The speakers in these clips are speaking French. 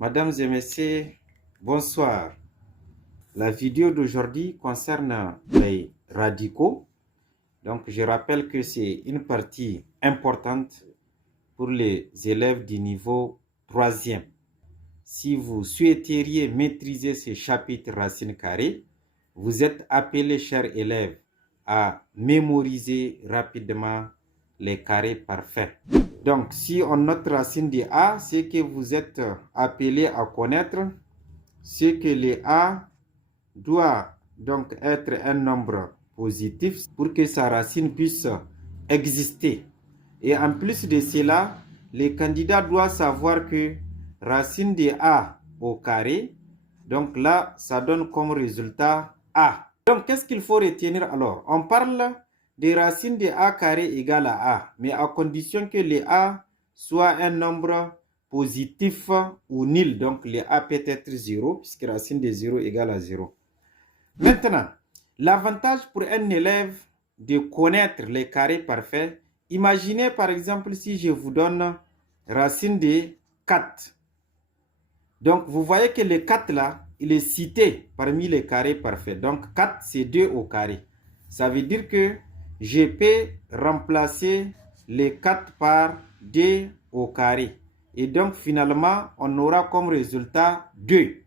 Mesdames et messieurs, bonsoir. La vidéo d'aujourd'hui concerne les radicaux. Donc, je rappelle que c'est une partie importante pour les élèves du niveau 3e. Si vous souhaiteriez maîtriser ce chapitre racines carrées, vous êtes appelés, chers élèves, à mémoriser rapidement les carrés parfaits. Donc, si on note racine de A, c'est que vous êtes appelés à connaître ce que les A doit donc être un nombre positif pour que sa racine puisse exister. Et en plus de cela, les candidats doivent savoir que racine de A au carré, donc là, ça donne comme résultat A. Donc, qu'est-ce qu'il faut retenir alors? On parle des racines de A carré égale à A, mais à condition que les A soit un nombre positif ou nul. Donc, les A peut être 0, puisque racine de 0 égale à 0. Maintenant, l'avantage pour un élève de connaître les carrés parfaits, imaginez par exemple si je vous donne racine de 4. Donc, vous voyez que le 4 là, il est cité parmi les carrés parfaits. Donc, 4, c'est 2 au carré. Ça veut dire que je peux remplacer les 4 par 2 au carré. Et donc, finalement, on aura comme résultat 2.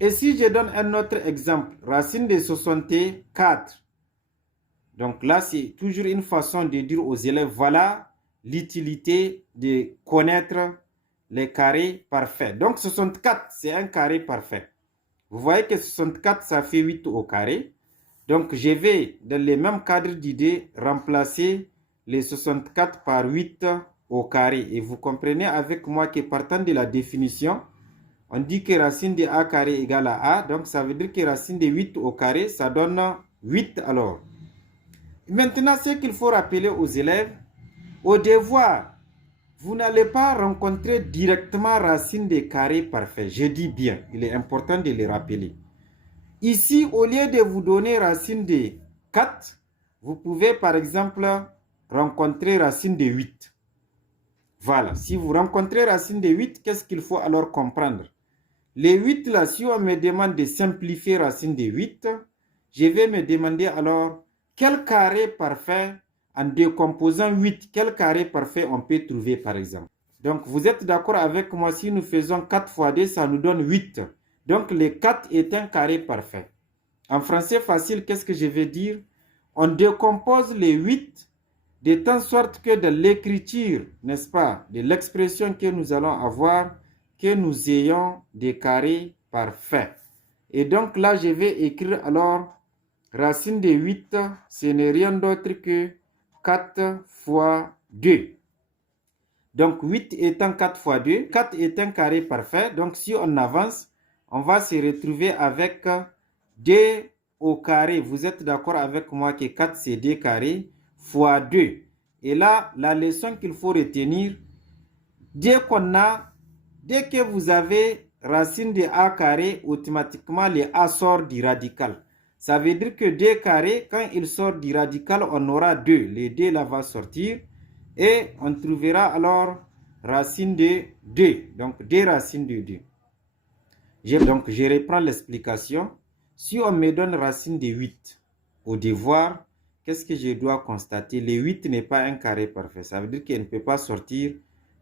Et si je donne un autre exemple, racine de 64. Donc là, c'est toujours une façon de dire aux élèves, voilà l'utilité de connaître les carrés parfaits. Donc 64, c'est un carré parfait. Vous voyez que 64, ça fait 8 au carré. Donc je vais, dans le même cadre d'idée, remplacer les 64 par 8 au carré. Et vous comprenez avec moi que partant de la définition, on dit que racine de A carré égale à A. Donc ça veut dire que racine de 8 au carré, ça donne 8 alors. Maintenant, ce qu'il faut rappeler aux élèves, au devoir, vous n'allez pas rencontrer directement racine des carrés parfaits. Je dis bien, il est important de les rappeler. Ici, au lieu de vous donner racine de 4, vous pouvez par exemple rencontrer racine de 8. Voilà, si vous rencontrez racine de 8, qu'est-ce qu'il faut alors comprendre? Les 8 là, si on me demande de simplifier racine de 8, je vais me demander alors quel carré parfait en décomposant 8, quel carré parfait on peut trouver par exemple. Donc vous êtes d'accord avec moi, si nous faisons 4 fois 2, ça nous donne 8. Donc le 4 est un carré parfait. En français facile, qu'est-ce que je vais dire? On décompose les 8 de telle sorte que de l'écriture, n'est-ce pas, de l'expression que nous allons avoir, que nous ayons des carrés parfaits. Et donc là, je vais écrire alors racine de 8, ce n'est rien d'autre que 4 fois 2. Donc 8 étant 4 fois 2, 4 est un carré parfait. Donc si on avance, on va se retrouver avec 2 au carré. Vous êtes d'accord avec moi que 4 c'est 2 carrés fois 2. Et là, la leçon qu'il faut retenir, dès que vous avez racine de A carré, automatiquement le A sort du radical. Ça veut dire que 2 carrés, quand il sort du radical, on aura 2. Les 2 là va sortir et on trouvera alors racine de 2. Donc 2 racines de 2. Donc je reprends l'explication. Si on me donne racine de 8 au devoir, qu'est-ce que je dois constater? Le 8 n'est pas un carré parfait. Ça veut dire qu'il ne peut pas sortir,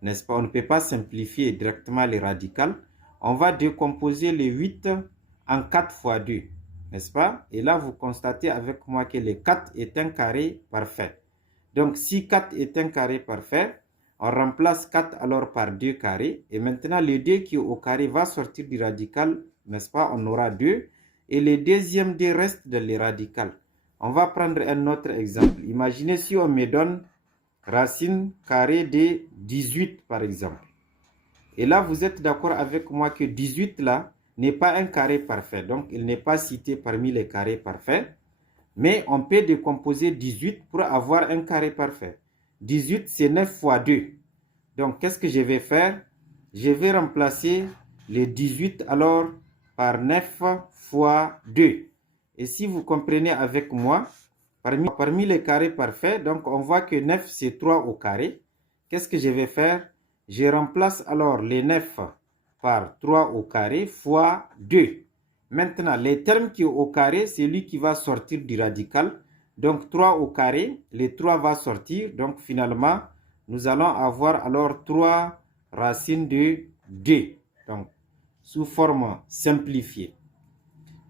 n'est-ce pas? On ne peut pas simplifier directement les radicales. On va décomposer le 8 en 4 fois 2, n'est-ce pas? Et là, vous constatez avec moi que le 4 est un carré parfait. Donc, si 4 est un carré parfait, on remplace 4 alors par 2 carrés. Et maintenant, le 2 qui est au carré va sortir du radical, n'est-ce pas? On aura 2. Et le deuxième 2 reste dans les radicales. On va prendre un autre exemple. Imaginez si on me donne racine carrée de 18 par exemple. Et là, vous êtes d'accord avec moi que 18 là n'est pas un carré parfait. Donc, il n'est pas cité parmi les carrés parfaits. Mais on peut décomposer 18 pour avoir un carré parfait. 18, c'est 9 fois 2. Donc, qu'est-ce que je vais faire? Je vais remplacer les 18 alors par 9 fois 2. Et si vous comprenez avec moi, parmi les carrés parfaits, donc on voit que 9 c'est 3 au carré. Qu'est-ce que je vais faire? Je remplace alors les 9 par 3 au carré fois 2. Maintenant, les termes qui sont au carré, c'est lui qui va sortir du radical. Donc 3 au carré, les 3 va sortir. Donc finalement, nous allons avoir alors 3 racines de 2. Donc sous forme simplifiée.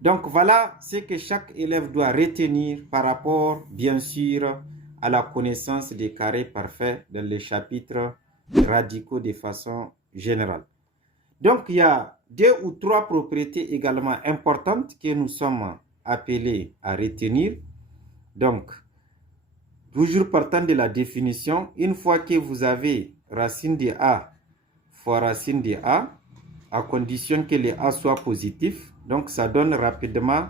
Donc voilà ce que chaque élève doit retenir par rapport, bien sûr, à la connaissance des carrés parfaits dans les chapitres radicaux de façon générale. Donc il y a 2 ou 3 propriétés également importantes que nous sommes appelés à retenir. Donc, toujours partant de la définition, une fois que vous avez racine de A fois racine de A, à condition que les A soient positifs, donc ça donne rapidement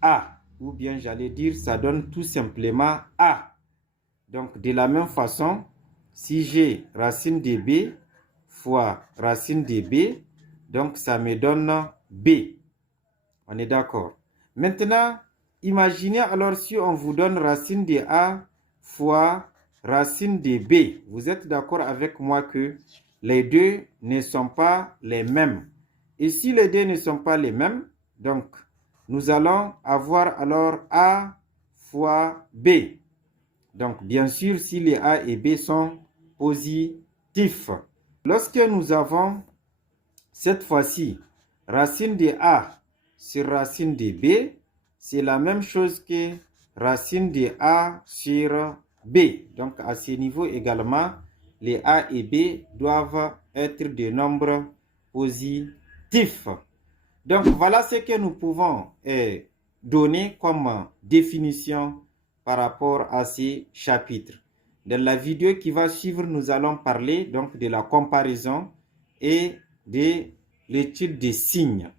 A, ou bien j'allais dire, ça donne tout simplement A. Donc de la même façon, si j'ai racine de B fois racine de B, donc ça me donne B. On est d'accord. Maintenant, imaginez alors si on vous donne racine de A fois racine de B. Vous êtes d'accord avec moi que les deux ne sont pas les mêmes. Et si les deux ne sont pas les mêmes, donc nous allons avoir alors A fois B. Donc bien sûr, si les A et B sont positifs. Lorsque nous avons cette fois-ci racine de A sur racine de B, c'est la même chose que racine de A sur B. Donc à ce niveau également, les A et B doivent être des nombres positifs. Donc voilà ce que nous pouvons donner comme définition par rapport à ces chapitres. Dans la vidéo qui va suivre, nous allons parler donc de la comparaison et de l'étude des signes.